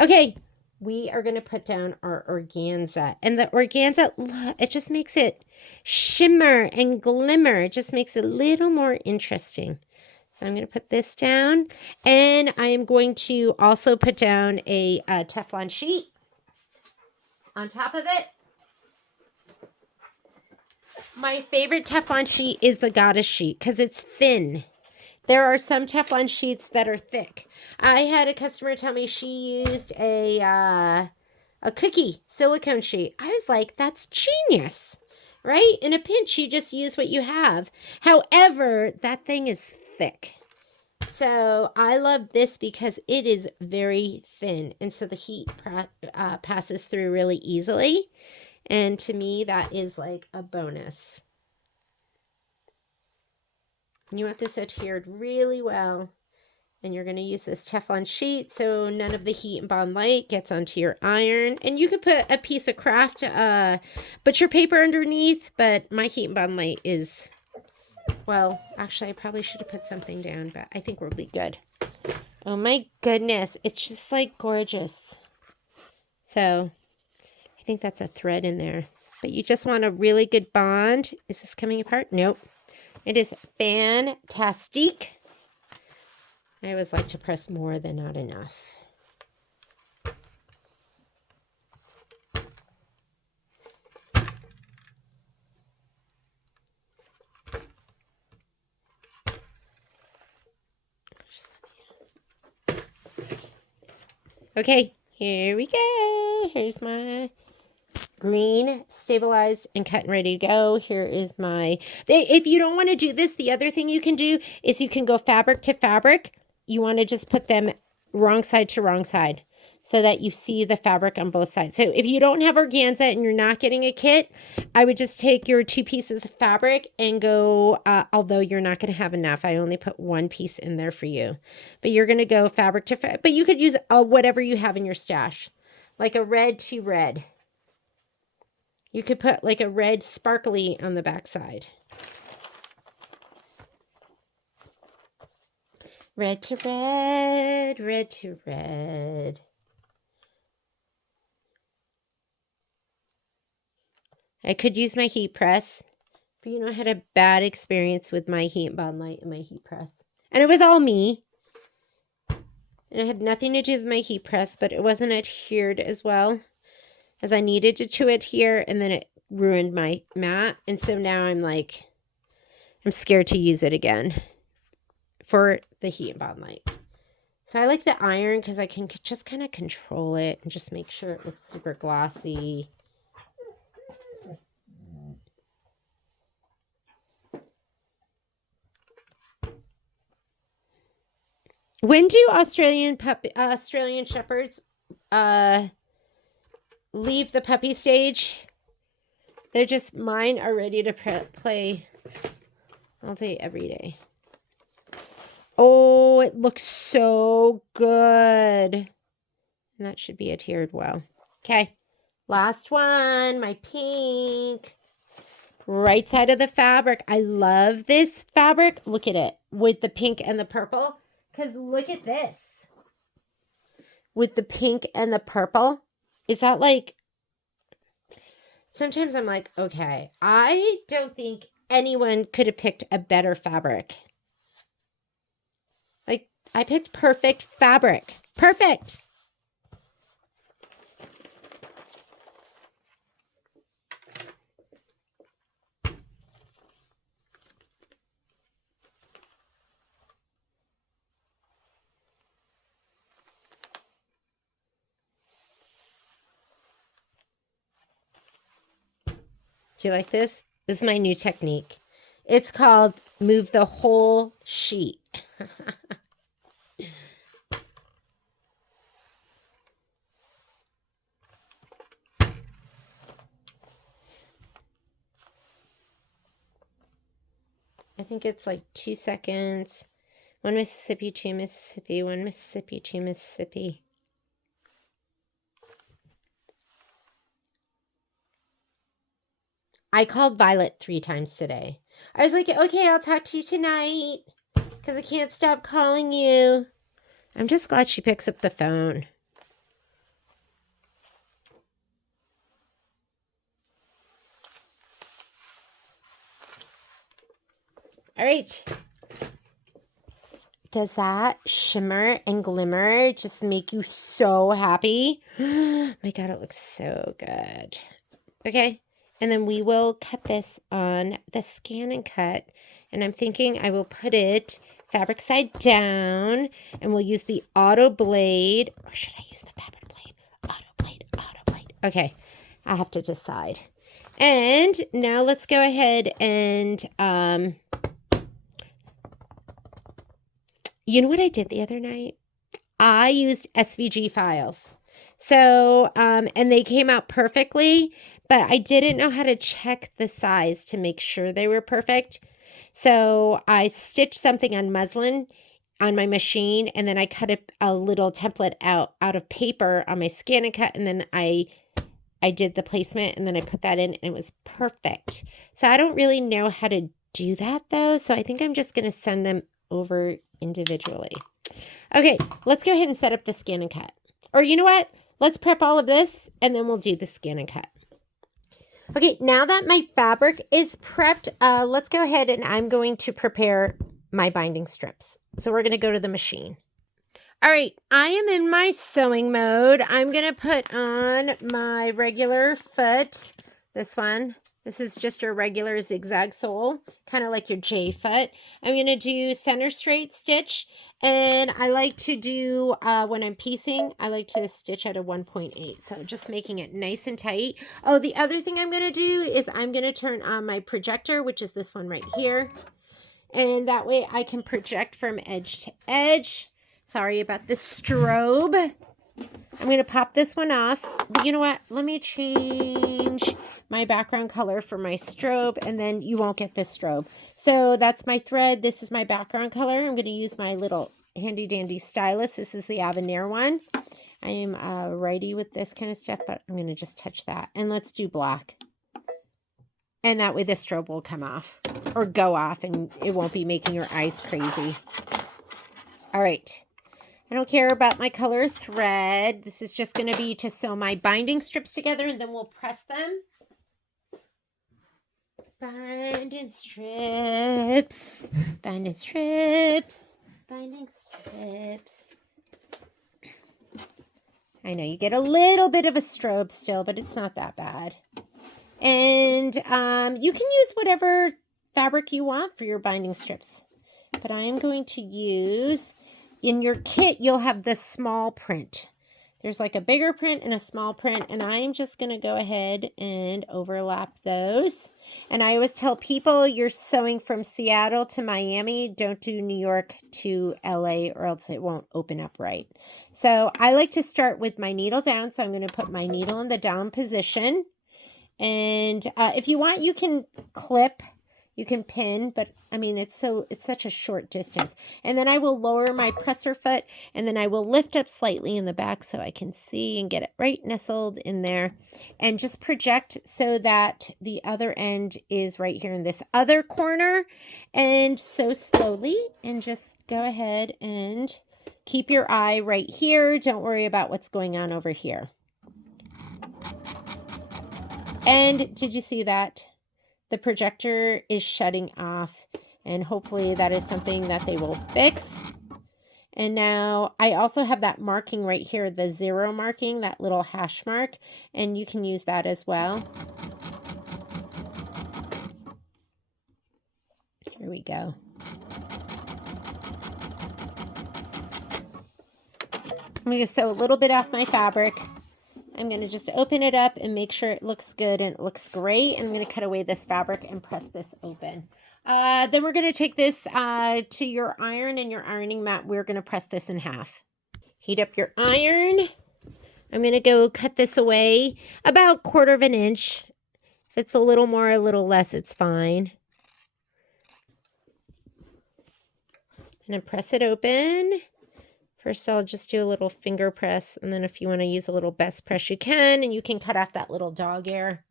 Okay, we are going to put down our organza. And the organza, it just makes it shimmer and glimmer. It just makes it a little more interesting. So I'm going to put this down. And I am going to also put down a Teflon sheet on top of it. My favorite Teflon sheet is the Goddess sheet because it's thin. There are some Teflon sheets that are thick. I had a customer tell me she used a cookie silicone sheet. I was like, that's genius, right? In a pinch, you just use what you have. However, that thing is thick. So I love this because it is very thin. And so the heat passes through really easily. And to me, that is like a bonus. You want this adhered really well. And you're going to use this Teflon sheet so none of the heat and bond light gets onto your iron. And you could put a piece of craft butcher paper underneath, but my heat and bond light is, well, actually I probably should have put something down, but I think we'll be good. Oh my goodness, it's just like gorgeous. So I think that's a thread in there, but you just want a really good bond. Is this coming apart? Nope. It is fantastic. I always like to press more than not enough. Okay, here we go. Here's my green, stabilized and cut and ready to go. Here is my, if you don't want to do this, the other thing you can do is you can go fabric to fabric. You want to just put them wrong side to wrong side so that you see the fabric on both sides. So if you don't have organza and you're not getting a kit, I would just take your 2 pieces of fabric and go, although you're not going to have enough. I only put 1 piece in there for you. But you're going to go fabric to fabric. But you could use whatever you have in your stash, like a red to red. You could put like a red sparkly on the back side. Red to red, red to red. I could use my heat press, but you know, I had a bad experience with my heat and bond light and my heat press. And it was all me. And it had nothing to do with my heat press, but it wasn't adhered as well as I needed it to adhere, and then it ruined my mat. And so now I'm scared to use it again for the heat and bond light. So I like the iron because I can just kind of control it and just make sure it looks super glossy. When do Australian Shepherds leave the puppy stage? They're just, mine are ready to play all day, every day. Oh, it looks so good. And that should be adhered well. Okay, last one, my pink. Right side of the fabric. I love this fabric. Look at it with the pink and the purple. Because look at this. With the pink and the purple. Is that like... Sometimes I'm like, okay, I don't think anyone could have picked a better fabric. I picked perfect fabric. Perfect. Do you like this? This is my new technique. It's called move the whole sheet. I think it's like 2 seconds. 1 Mississippi, 2 Mississippi, 1 Mississippi, 2 Mississippi. I called Violet 3 times today. I was like, okay, I'll talk to you tonight because I can't stop calling you. I'm just glad she picks up the phone. All right. Does that shimmer and glimmer just make you so happy? My God, it looks so good. Okay. And then we will cut this on the Scan and Cut. And I'm thinking I will put it fabric side down. And we'll use the auto blade. Or should I use the fabric blade? Auto blade, auto blade. Okay. I have to decide. And now let's go ahead and... you know what I did the other night? I used SVG files. So, and they came out perfectly, but I didn't know how to check the size to make sure they were perfect. So I stitched something on muslin on my machine, and then I cut a little template out of paper on my Scan and Cut, and then I did the placement, and then I put that in, and it was perfect. So I don't really know how to do that, though, so I think I'm just going to send them over individually. Okay, let's go ahead and set up the Scan and Cut. Or you know what? Let's prep all of this and then we'll do the Scan and Cut. Okay, now that my fabric is prepped, let's go ahead and I'm going to prepare my binding strips. So we're going to go to the machine. All right, I am in my sewing mode. I'm going to put on my regular foot, this one. This is just your regular zigzag sole, kind of like your J foot. I'm going to do center straight stitch, and I like to do, when I'm piecing, I like to stitch at a 1.8, so just making it nice and tight. Oh, the other thing I'm going to do is I'm going to turn on my projector, which is this one right here, and that way I can project from edge to edge. Sorry about the strobe. I'm going to pop this one off. But you know what? Let me change my background color for my strobe, and then you won't get this strobe. So that's my thread. This is my background color. I'm going to use my little handy dandy stylus. This is the Avenir one. I am righty with this kind of stuff, but I'm going to just touch that. And let's do black. And that way the strobe will come off or go off, and it won't be making your eyes crazy. All right. I don't care about my color thread. This is just going to be to sew my binding strips together, and then we'll press them. Binding strips, binding strips, binding strips. I know you get a little bit of a strobe still, but it's not that bad. And you can use whatever fabric you want for your binding strips. But I am going to use... in your kit, you'll have this small print. There's like a bigger print and a small print, and I'm just going to go ahead and overlap those. And I always tell people, you're sewing from Seattle to Miami. Don't do New York to LA, or else it won't open up right. So I like to start with my needle down. So I'm going to put my needle in the down position. And if you want, you can clip. You can pin, but I mean, it's such a short distance. And then I will lower my presser foot, and then I will lift up slightly in the back so I can see and get it right nestled in there, and just project so that the other end is right here in this other corner. And sew slowly, and just go ahead and keep your eye right here. Don't worry about what's going on over here. And did you see that? The projector is shutting off, and hopefully that is something that they will fix. And now I also have that marking right here, the 0 marking, that little hash mark, and you can use that as well. Here we go. I'm going to sew a little bit off my fabric. I'm going to just open it up and make sure it looks good and it looks great. I'm going to cut away this fabric and press this open. Then we're going to take this to your iron and your ironing mat. We're going to press this in half. Heat up your iron. I'm going to go cut this away about 1/4 of an inch. If it's a little more, a little less, it's fine. I'm going to press it open. First, I'll just do a little finger press, and then if you want to use a little best press, you can, and you can cut off that little dog ear.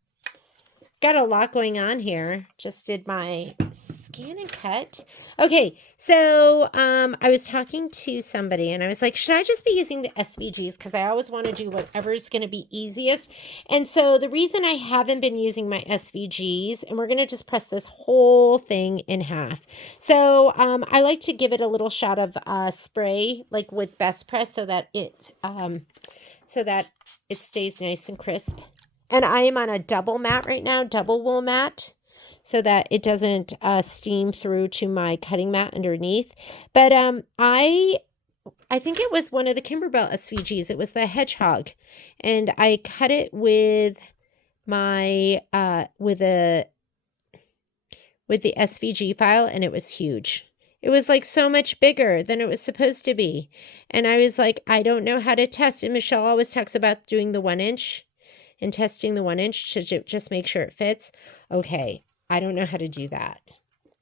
Got a lot going on here. Just did my scan and cut. Okay, so I was talking to somebody, and I was like, should I just be using the SVGs? Because I always want to do whatever's going to be easiest. And so the reason I haven't been using my SVGs, and we're going to just press this whole thing in half. So I like to give it a little shot of spray, like with best press, so that it stays nice and crisp. And I am on a double mat right now, double wool mat, so that it doesn't steam through to my cutting mat underneath. But I think it was one of the Kimberbell SVGs. It was the hedgehog, and I cut it with my with the SVG file, and it was huge. It was like so much bigger than it was supposed to be. And I was like, I don't know how to test. And Michelle always talks about doing the 1 inch. And testing the 1 inch to just make sure it fits. Okay, I don't know how to do that.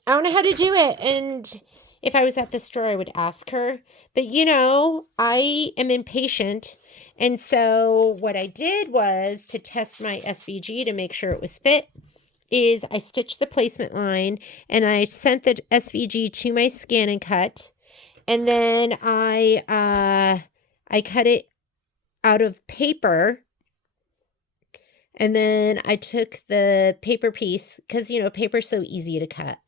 I don't know how to do it. And if I was at the store, I would ask her. But, you know, I am impatient. And so what I did was to test my SVG to make sure it was fit is I stitched the placement line and I sent the SVG to my scan and cut. And then I cut it out of paper. And then I took the paper piece, because, you know, paper's so easy to cut.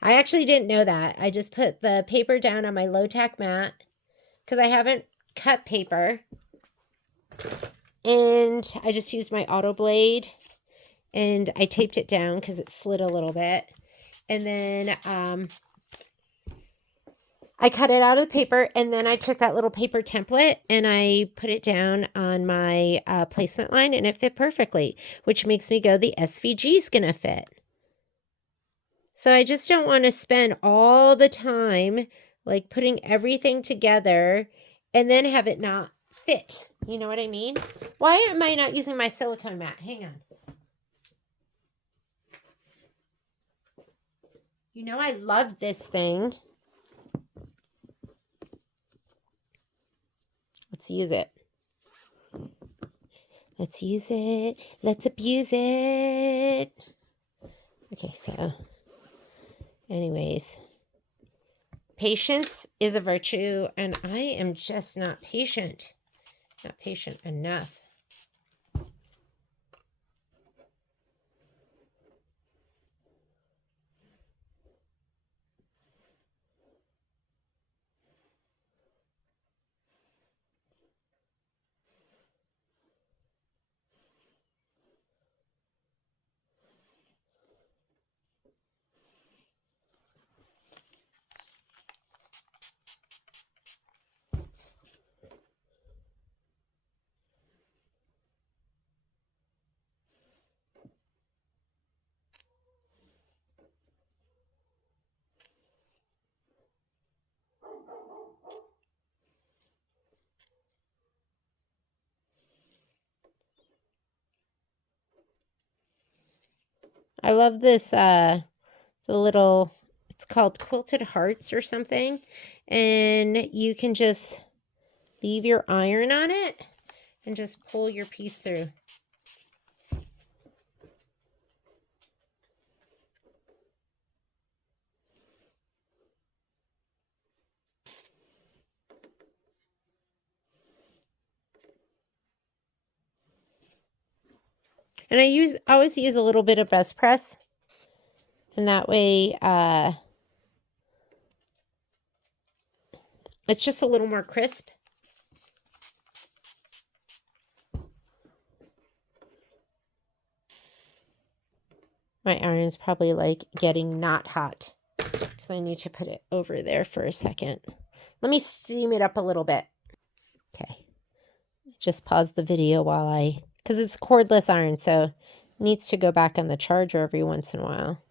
I actually didn't know that. I just put the paper down on my low-tack mat, because I haven't cut paper. And I just used my auto blade, and I taped it down because it slid a little bit. And then I cut it out of the paper, and then I took that little paper template and I put it down on my placement line, and it fit perfectly, which makes me go, the SVG's gonna fit. So I just don't want to spend all the time like putting everything together and then have it not fit. You know what I mean? Why am I not using my silicone mat? Hang on. You know I love this thing. Let's use it. Let's use it. Let's abuse it. Okay, so anyways, patience is a virtue, and I am just not patient. Not patient enough. I love this, the little, it's called Quilted Hearts or something. And you can just leave your iron on it and just pull your piece through. And I always use a little bit of best press. And that way, It's just a little more crisp. My iron is probably like getting not hot because I need to put it over there for a second. Let me steam it up a little bit. Okay. Just pause the video while because it's cordless iron, so it needs to go back on the charger every once in a while.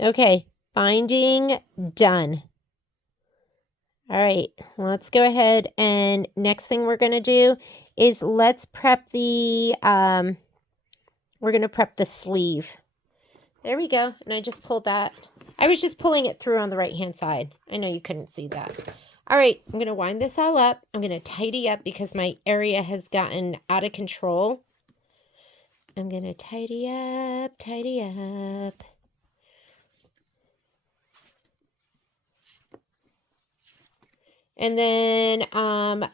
Okay, binding done. All right, let's go ahead and next thing we're going to do is let's prep the, we're going to prep the sleeve. There we go. And I just pulled that. I was just pulling it through on the right-hand side. I know you couldn't see that. All right, I'm going to wind this all up. I'm going to tidy up because my area has gotten out of control. I'm going to tidy up, tidy up. And then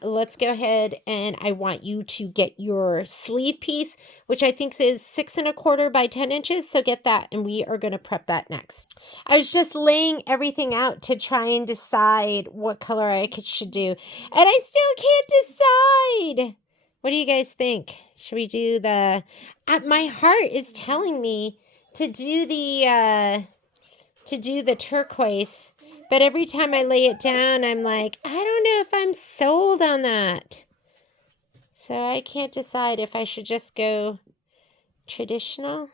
let's go ahead and I want you to get your sleeve piece, which I think is 6 1/4 by 10 inches. So get that, and we are going to prep that next. I was just laying everything out to try and decide what color I should do. And I still can't decide. What do you guys think? Should we do the, my heart is telling me to do the turquoise. But every time I lay it down, I'm like, I don't know if I'm sold on that. So I can't decide if I should just go traditional.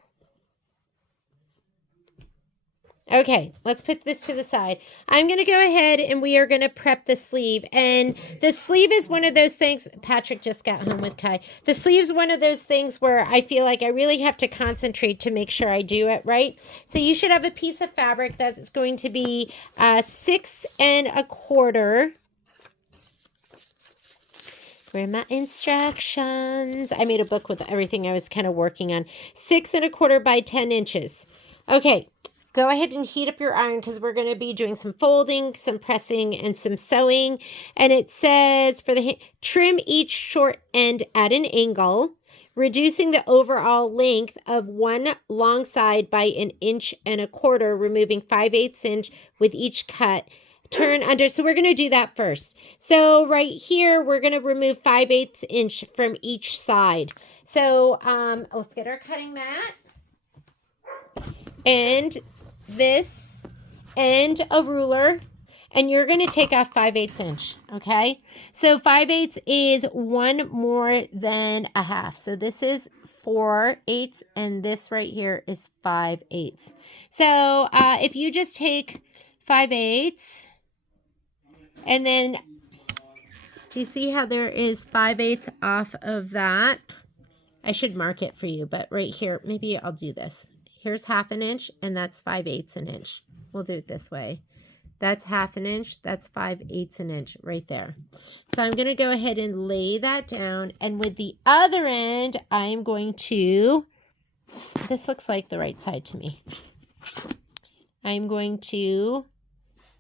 Okay, let's put this to the side. I'm going to go ahead and we are going to prep the sleeve. And the sleeve is one of those things. Patrick just got home with Kai. The sleeve is one of those things where I feel like I really have to concentrate to make sure I do it right. So you should have a piece of fabric that's going to be 6 1/4. Where are my instructions? I made a book with everything I was kind of working on. 6 1/4 by 10 inches. Okay. Go ahead and heat up your iron because we're going to be doing some folding, some pressing, and some sewing. And it says for the trim each short end at an angle, reducing the overall length of one long side by 1 1/4 inch, removing 5/8 inch with each cut. Turn under. So we're going to do that first. So right here, we're going to remove 5/8 inch from each side. So let's get our cutting mat. And this and a ruler, and you're going to take off 5/8 inch. Okay, so 5/8 is 1 more than a half. So this is 4/8, and this right here is 5/8. So if you just take 5/8, and then do you see how there is 5/8 off of that? I should mark it for you, but right here, maybe I'll do this. Here's 1/2 inch, and that's 5/8 inch. We'll do it this way. That's 1/2 inch. That's 5/8 inch right there. So I'm going to go ahead and lay that down. And with the other end, I'm going to, this looks like the right side to me. I'm going to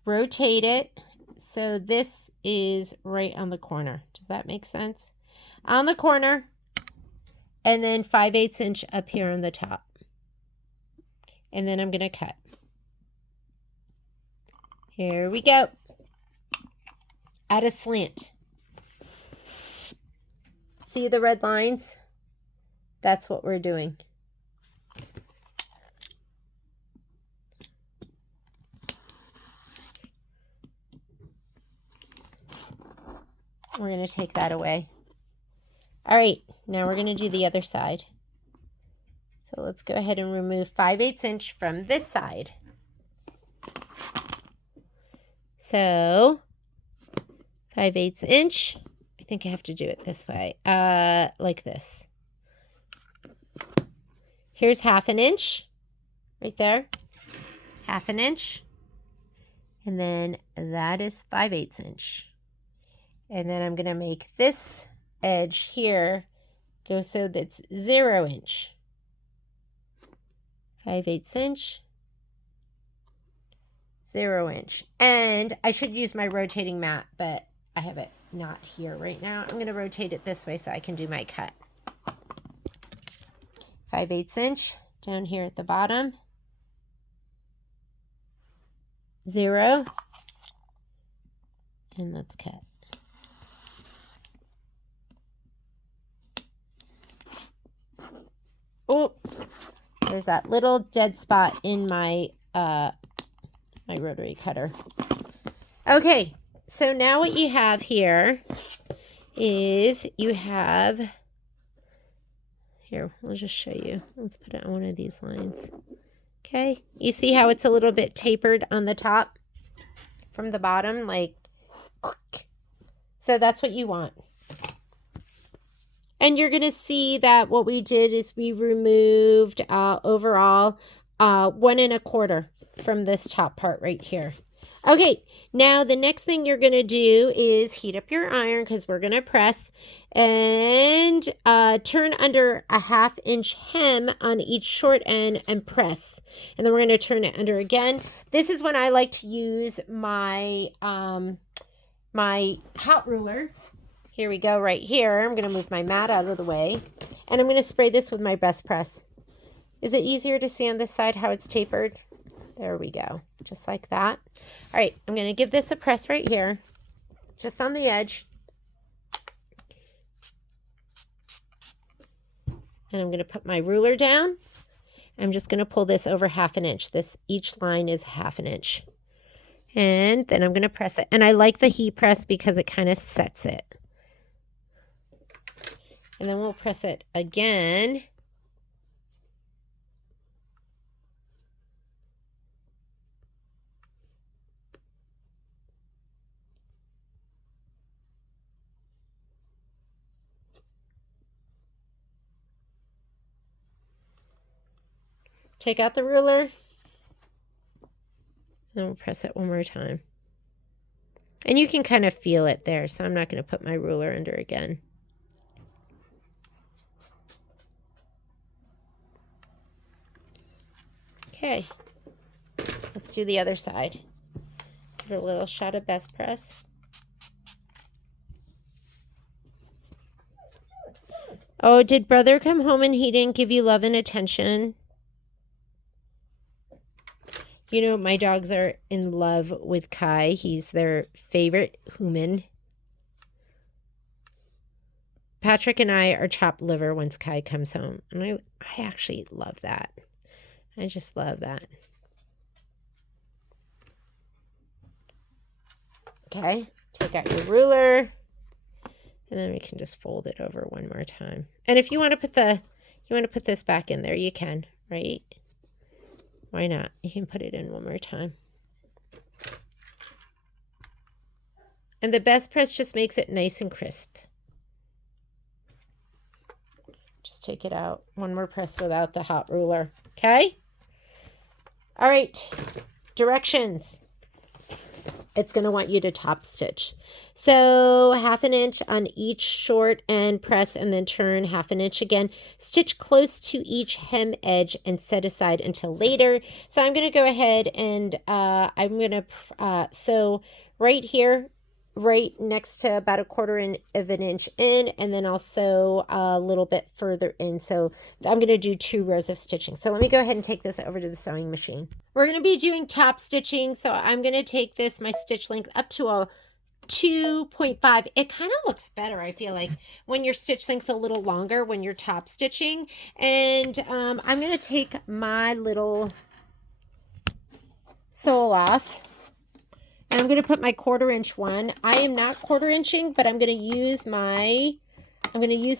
rotate it. So this is right on the corner. Does that make sense? On the corner. And then 5/8 inch up here on the top. And then I'm going to cut. Here we go. At a slant. See the red lines? That's what we're doing. We're going to take that away. All right, now we're going to do the other side. So let's go ahead and remove 5/8 inch from this side. So 5/8 inch. I think I have to do it this way, like this. Here's 1/2 inch right there, 1/2 inch. And then that is 5/8 inch. And then I'm going to make this edge here go so that's 0 inch, 5/8 inch, 0 inch. And I should use my rotating mat, but I have it not here right now. I'm going to rotate it this way so I can do my cut. 5/8 inch down here at the bottom, 0, and let's cut. Oh, there's that little dead spot in my my rotary cutter. Okay, so now what you have here is you have, here, we'll just show you. Let's put it on one of these lines. Okay, you see how it's a little bit tapered on the top from the bottom, like, so that's what you want. And you're going to see that what we did is we removed overall 1 1/4 from this top part right here. Okay, now the next thing you're going to do is heat up your iron because we're going to press, and turn under a 1/2 inch hem on each short end and press. And then we're going to turn it under again. This is when I like to use my, my hot ruler. Here we go right here. I'm going to move my mat out of the way, and I'm going to spray this with my best press. Is it easier to see on this side how it's tapered? There we go, just like that. All right, I'm going to give this a press right here, just on the edge. And I'm going to put my ruler down. I'm just going to pull this over 1/2 inch. Each line is 1/2 inch. And then I'm going to press it. And I like the heat press because it kind of sets it. And then we'll press it again. Take out the ruler, and we'll press it one more time. And you can kind of feel it there, so I'm not going to put my ruler under again. Okay, let's do the other side. Give it a little shot of best press. Oh, did brother come home and he didn't give you love and attention? You know, my dogs are in love with Kai. He's their favorite human. Patrick and I are chopped liver once Kai comes home. And I actually love that. I just love that. Okay, take out your ruler. And then we can just fold it over one more time. And if you want to put this back in there, you can, right? Why not? You can put it in one more time. And the best press just makes it nice and crisp. Just take it out. One more press without the hot ruler. Okay? All right. Directions. It's going to want you to top stitch. So 1/2 inch on each short end, press, and then turn 1/2 inch again. Stitch close to each hem edge and set aside until later. So I'm going to go ahead and I'm going to, so right here, right next to about 1/4 of an inch in, and then also a little bit further in. So I'm going to do 2 rows of stitching. So let me go ahead and take this over to the sewing machine. We're going to be doing top stitching. So I'm going to take this, my stitch length, up to a 2.5. It kind of looks better, I feel like, when your stitch length's a little longer when you're top stitching. And I'm going to take my little sole off. And I'm going to put my 1/4 inch one. I am not 1/4 inching, but I'm going to use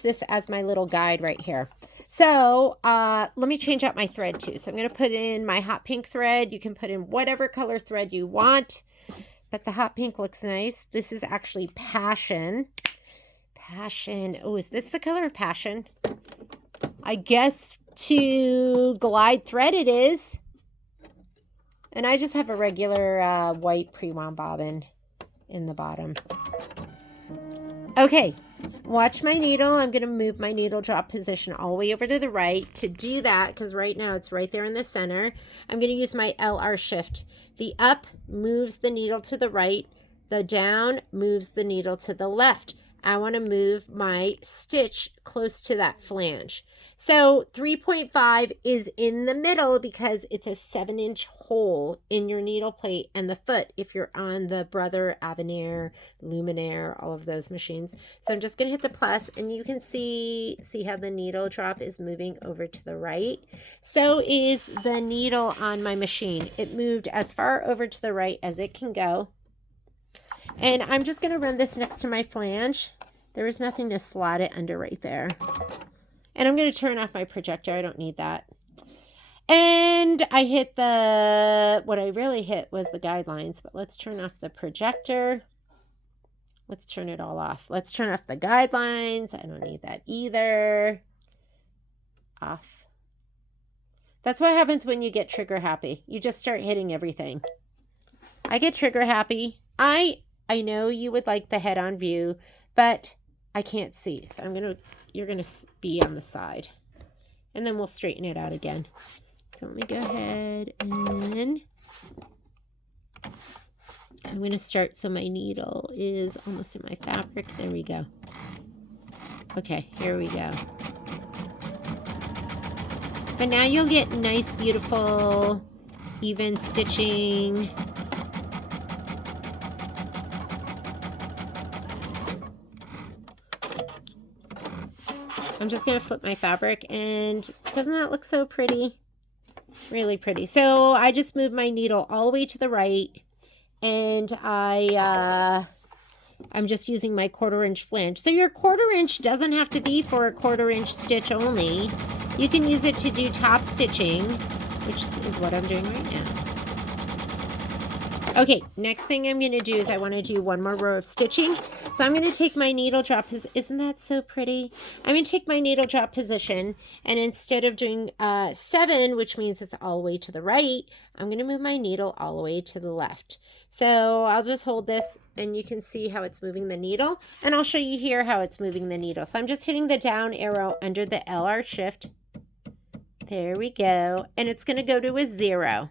this as my little guide right here. So let me change out my thread too. So I'm going to put in my hot pink thread. You can put in whatever color thread you want, but the hot pink looks nice. This is actually Passion. Passion. Oh, is this the color of Passion? I guess to glide thread it is. And I just have a regular white pre-wound bobbin in the bottom. Okay, watch my needle. I'm going to move my needle drop position all the way over to the right. To do that, because right now it's right there in the center, I'm going to use my LR shift. The up moves the needle to the right. The down moves the needle to the left. I want to move my stitch close to that flange. So 3.5 is in the middle because it's a 7-inch hole in your needle plate and the foot if you're on the Brother, Avenir, Luminaire, all of those machines. So I'm just going to hit the plus, and you can see how the needle drop is moving over to the right. So is the needle on my machine. It moved as far over to the right as it can go. And I'm just going to run this next to my flange. There is nothing to slot it under right there. And I'm going to turn off my projector. I don't need that. And I hit what I really hit was the guidelines, but let's turn off the projector. Let's turn it all off. Let's turn off the guidelines. I don't need that either. Off. That's what happens when you get trigger happy. You just start hitting everything. I get trigger happy. I know you would like the head-on view, but I can't see. So you're going to be on the side. And then we'll straighten it out again. So let me go ahead and I'm going to start so my needle is almost in my fabric. There we go. Okay, here we go. But now you'll get nice, beautiful, even stitching. I'm just going to flip my fabric, and doesn't that look so pretty? Really pretty. So I just moved my needle all the way to the right, and I'm just using my 1/4 inch flange. So your 1/4 inch doesn't have to be for a 1/4 inch stitch only. You can use it to do top stitching, which is what I'm doing right now. Okay, next thing I'm going to do is I want to do one more row of stitching. So I'm going to take my needle drop. Isn't that so pretty? I'm going to take my needle drop position, and instead of doing 7, which means it's all the way to the right, I'm going to move my needle all the way to the left. So I'll just hold this, and you can see how it's moving the needle, and I'll show you here how it's moving the needle. So I'm just hitting the down arrow under the LR shift. There we go, and it's going to go to a 0.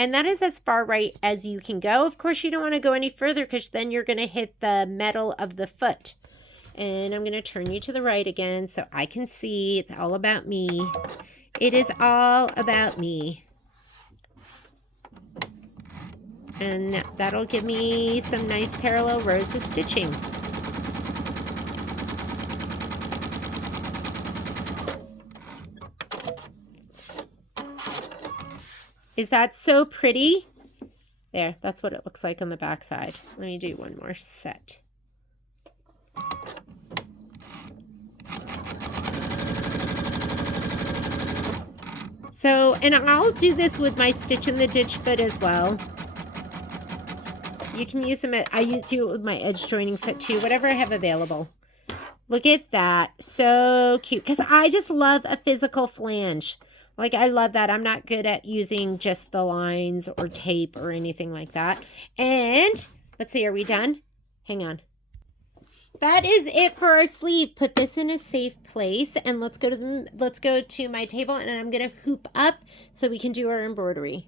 And that is as far right as you can go. Of course, you don't want to go any further because then you're going to hit the metal of the foot. And I'm going to turn you to the right again so I can see. It's all about me. It is all about me. And that'll give me some nice parallel rows of stitching. Is that so pretty? There, that's what it looks like on the back side. Let me do one more set. So, and I'll do this with my stitch in the ditch foot as well. You can use them I do it with my edge joining foot too, whatever I have available. Look at that. So cute. Because I just love a physical flange. Like, I love that. I'm not good at using just the lines or tape or anything like that. And let's see, are we done? Hang on. That is it for our sleeve. Put this in a safe place, and let's go to my table, and I'm going to hoop up so we can do our embroidery.